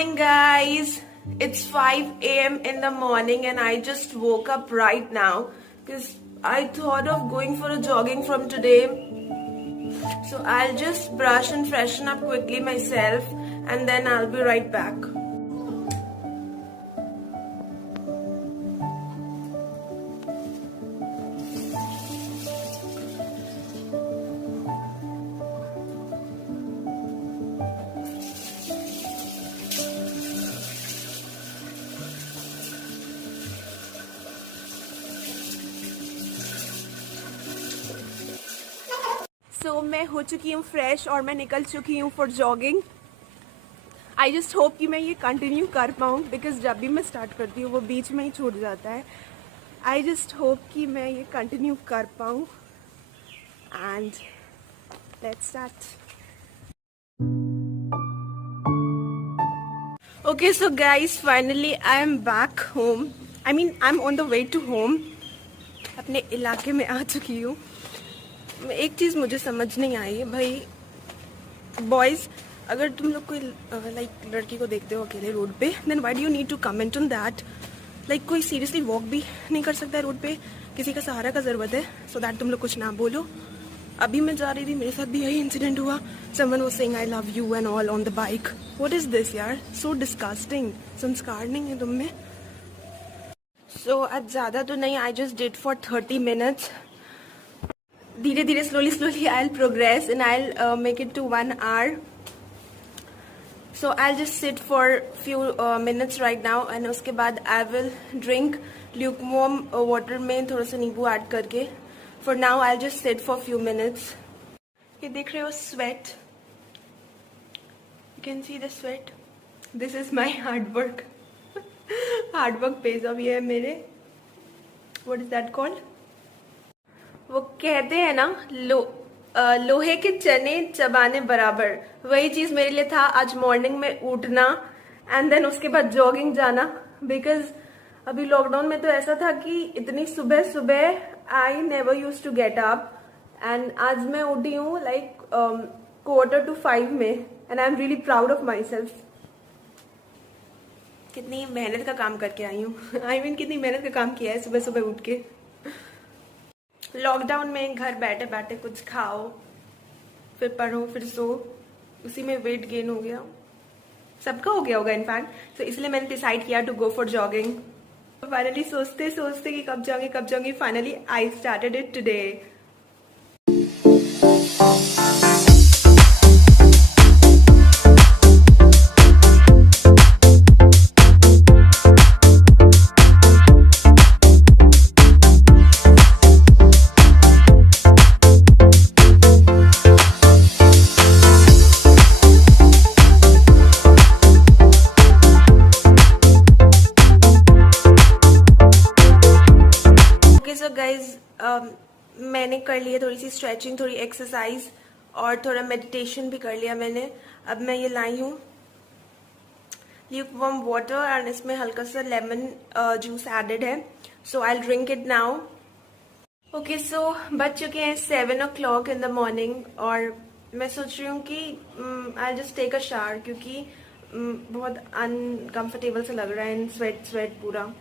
morning, guys. It's 5 a.m. in the morning and I just woke up right now because I thought of going for a jogging from today. So I'll just brush and freshen up quickly myself and then I'll be right back. So मैं हो चुकी हूँ फ्रेश और मैं निकल चुकी हूँ for jogging. I just hope कि मैं ये कंटिन्यू कर पाऊँ बिकॉज जब भी मैं स्टार्ट करती हूँ वो बीच में ही छूट जाता है. आई जस्ट होप कि मैं ये कंटिन्यू कर पाऊँ and let's start. Okay, so guys, finally I am back home. I mean, I'm on the way to home. अपने इलाके में आ चुकी हूँ. एक चीज़ मुझे समझ नहीं आई भाई, बॉयज़ अगर तुम लोग कोई लाइक लड़की को देखते हो अकेले रोड पे, then why do you need to comment on that. Like कोई सीरियसली वॉक भी नहीं कर सकता है रोड पे, किसी का सहारा का ज़रूरत है, सो दैट तुम लोग कुछ ना बोलो. अभी मैं जा रही थी, मेरे साथ भी यही इंसिडेंट हुआ. Someone was saying I love you and all on the bike. What is this यार, सो डिस्गस्टिंग. संस्कार नहीं है तुम में. सो आज ज़्यादा तो नहीं, आई जस्ट डिड फॉर 30 मिनट्स. धीरे धीरे slowly I'll progress and I'll make it to 1 hour. So I'll just sit for few minutes right now and उसके बाद I will drink lukewarm water में थोड़ा सा नींबू ऐड करके. For now I'll just sit for few minutes. ये देख रहे हो sweat? You can see the sweat. This is my hard work. Hard work pays off. ये है मेरे, what is that called? वो कहते हैं ना, लोहे के चने चबाने बराबर. वही चीज मेरे लिए था आज मॉर्निंग में उठना एंड देन उसके बाद जॉगिंग जाना. बिकॉज अभी लॉकडाउन में तो ऐसा था कि इतनी सुबह सुबह I never use to get up and आज मैं उठी हूँ लाइक 4:45 में and I am really proud of myself. कितनी मेहनत का काम करके आई हूँ. आई मीन कितनी मेहनत का काम किया है सुबह सुबह उठ के. लॉकडाउन में घर बैठे बैठे कुछ खाओ, फिर पढ़ो, फिर सो, उसी में वेट गेन हो गया. सबका हो गया होगा इनफैक्ट. तो इसलिए मैंने डिसाइड किया to go for jogging. Finally सोचते सोचते कि कब जाऊंगी, finally I started it today. So guys मैंने कर लिया थोड़ी सी स्ट्रेचिंग, थोड़ी एक्सरसाइज और थोड़ा मेडिटेशन भी कर लिया मैंने. अब मैं ये लाई हूँ ल्यूकवार्म वाटर एंड इसमें हल्का सा लेमन जूस एडेड है. So I will drink it now. Okay, so बज चुके हैं 7 o'clock इन द मॉर्निंग और मैं सोच रही हूँ कि I just take a shower क्योंकि बहुत अनकम्फर्टेबल सा लग रहा है एंड स्वेट पूरा.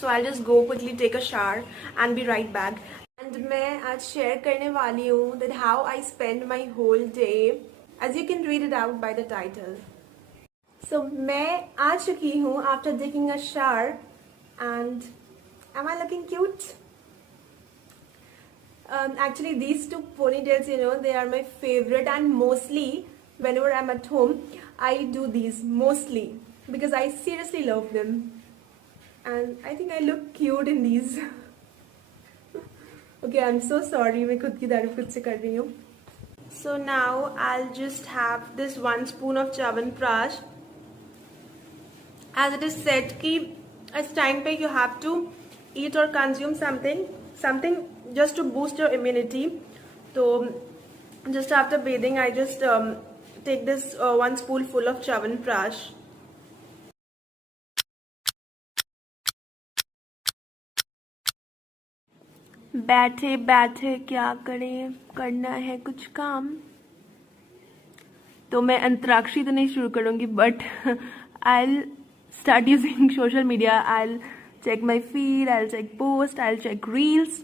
So I'll just go quickly take a shower and be right back. And मैं आज share करने वाली हूँ that how I spend my whole day, as you can read it out by the title. So मैं आ चुकी हूँ after taking a shower and am I looking cute? Actually these two ponytails, you know, they are my favorite and mostly whenever I'm at home I do these mostly because I seriously love them. And I think I look cute in these. Okay, I'm so sorry. मैं खुद की तारीफ खुद से कर रही हूँ. So now I'll just have this 1 spoon of Chyawanprash. As it is said कि इस time पे you have to eat or consume something just to boost your immunity. So just after bathing, I just take this 1 spoonful of Chyawanprash. बैठे बैठे क्या करें, करना है कुछ काम. तो मैं अंतराक्षरी तो नहीं शुरू करूँगी but I'll start using social media. I'll check my feed, I'll check post, I'll check reels,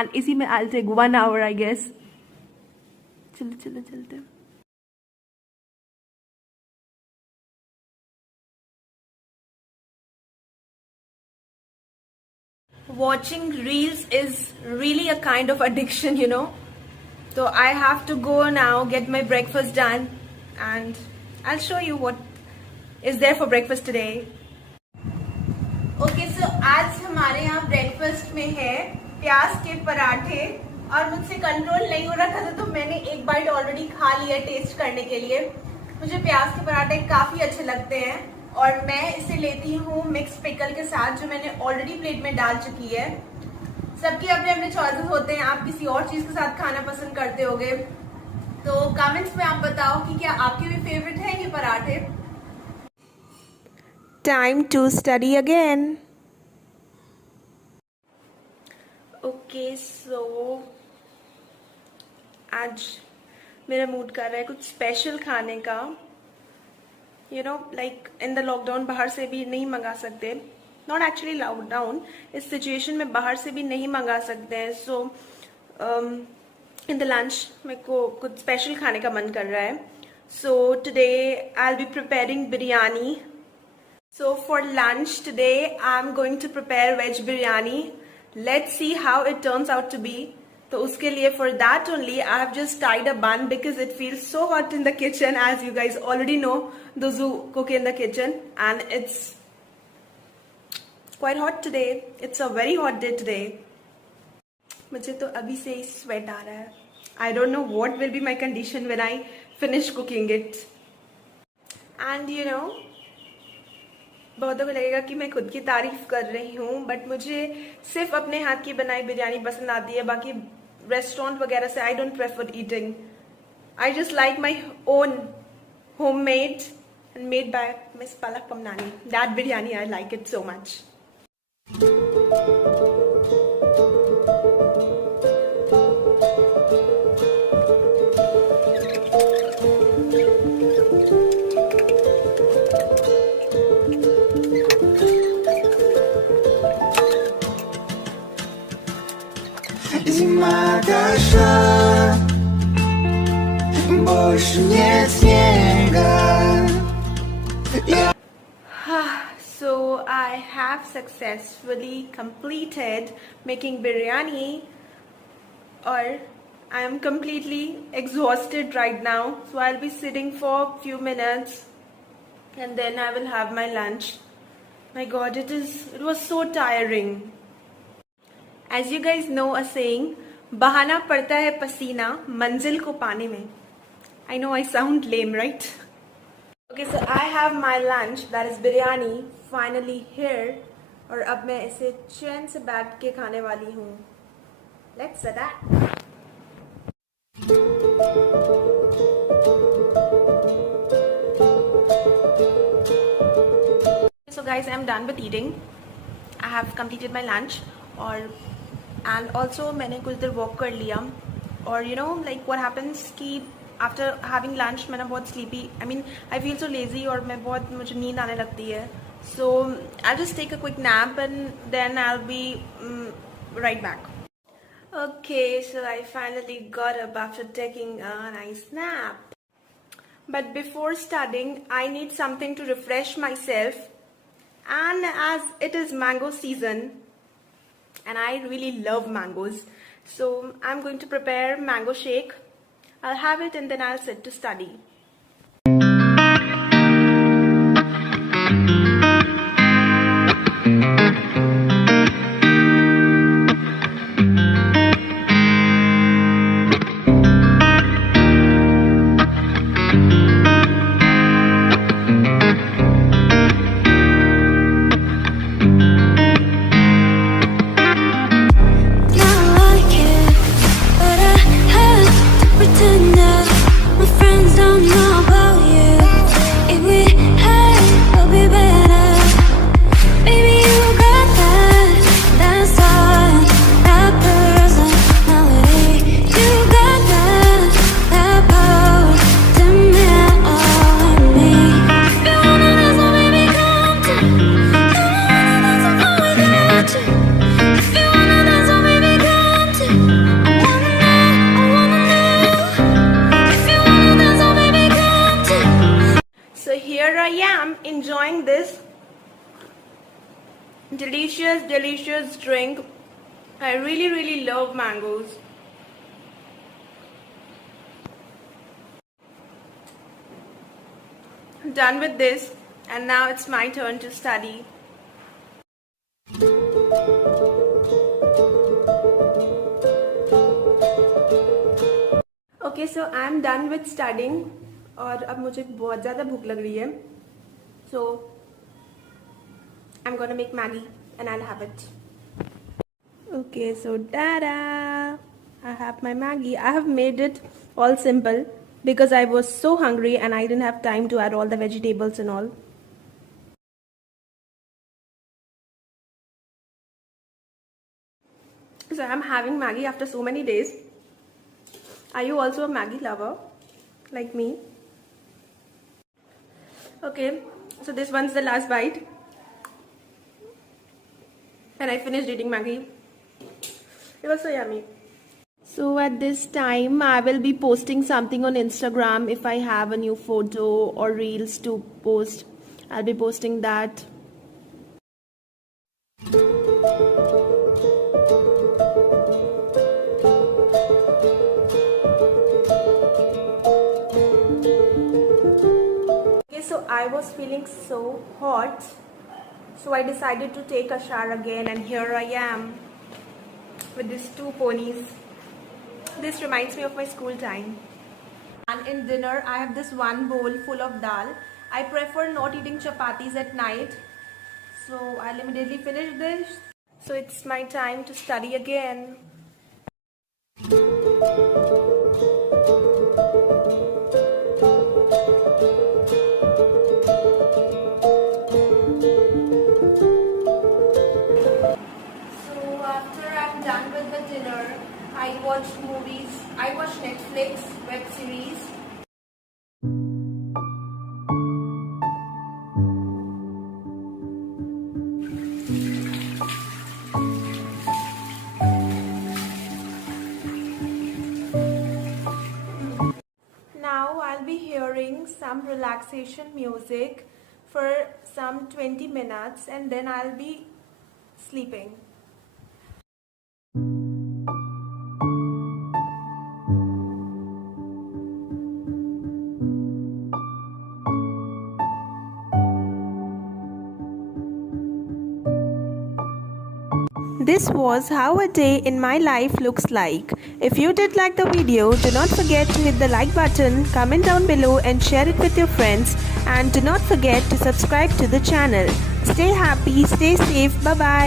and इसी में I'll take 1 hour, I guess. चलो चलो चलते. Watching reels is really a kind of addiction, you know. So I have to go now, get my breakfast done, and I'll show you what is there for breakfast today. Okay, so आज हमारे यहाँ ब्रेकफास्ट में है प्याज के पराठे, और मुझसे कंट्रोल नहीं हो रहा था तो मैंने एक बाइट ऑलरेडी खा लिया टेस्ट करने के लिए. मुझे प्याज के पराठे काफी अच्छे लगते हैं और मैं इसे लेती हूँ मिक्स पिकल के साथ, जो मैंने ऑलरेडी प्लेट में डाल चुकी है. सबके अपने अपने चॉइसेस होते हैं, आप किसी और चीज के साथ खाना पसंद करते होगे, तो कमेंट्स में आप बताओ कि क्या आपके भी फेवरेट है ये पराठे. Time to study again. Okay, so आज मेरा मूड कर रहा है कुछ स्पेशल खाने का. You know, like in the lockdown बाहर से भी नहीं मंगा सकते. नॉट एक्चुअली लॉकडाउन, इस सिचुएशन में बाहर से भी नहीं मंगा सकते हैं. सो इन द लंच मेरे को कुछ स्पेशल खाने का मन कर रहा है. So today I will be preparing biryani. So for lunch today I am going to prepare veg biryani. Let's see how it turns out to be. तो उसके लिए for that only I have just tied a bun because it feels so hot in the kitchen, as you guys already know, those who cook in the kitchen, and it's quite hot today. It's a very hot day today. मुझे तो अभी से ही स्वेट आ रहा है. I don't know what will be my condition when I finish cooking it. And you know, बहुतों को लगेगा कि मैं खुद की तारीफ कर रही हूँ, बट मुझे सिर्फ अपने हाथ की बनाई बिरयानी पसंद आती है. बाकी रेस्टोरेंट वगैरह से I don't prefer eating. I just like my own home made and made by miss Palak Pamnani. दैट biryani I like it so much. Zima doszła, bo już nie śniega. So I have successfully completed making biryani, or I am completely exhausted right now. So I'll be sitting for a few minutes and then I will have my lunch. My God, it was so tiring. As you guys know a saying, बहाना पड़ता है पसीना मंजिल को पाने में. I know I sound lame, right? Okay, so I have my lunch, that is biryani, finally here. और अब मैं इसे चैन से बैठ के खाने वाली हूँ. Let's do that. So guys, I'm done with eating. I have completed my lunch. और एंड ऑल्सो मैंने कुछ देर वॉक कर लिया. और you know, like what happens कि आफ्टर हैविंग लंच मैं ना बहुत sleepy, I mean I feel so lazy, और मुझे नींद आने लगती है. So I just take a quick nap and then I will be right back. Okay, so I finally got up after taking a nice nap. But before starting I need something to refresh myself, and as it is mango season and I really love mangoes, so I'm going to prepare mango shake. I'll have it and then I'll sit to study. Don't know about you. If we had, we'll be better. enjoying this delicious drink. I really love mangoes. Done with this, and now it's my turn to study. Okay, so I'm done with studying और अब मुझे बहुत ज़्यादा भूख लग रही है. So I'm gonna make Maggie and I'll have it. Okay, so tada! I have my Maggie. I have made it all simple because I was so hungry and I didn't have time to add all the vegetables and all. So I'm having Maggie after so many days. Are you also a Maggie lover like me? Okay, so this one's the last bite. And I finished eating Maggie. It was so yummy. So at this time, I will be posting something on Instagram. If I have a new photo or reels to post, I'll be posting that. Okay, so I was feeling so hot. So I decided to take a shower again, and here I am with these two ponies. This reminds me of my school time. And in dinner, I have this one bowl full of dal. I prefer not eating chapatis at night. So I'll immediately finish this. So it's my time to study again. I watched movies, I watched Netflix, web series. Now I'll be hearing some relaxation music for some 20 minutes and then I'll be sleeping. This was how a day in my life looks like. If you did like the video, do not forget to hit the like button, comment down below and share it with your friends, and do not forget to subscribe to the channel. Stay happy, stay safe, bye bye.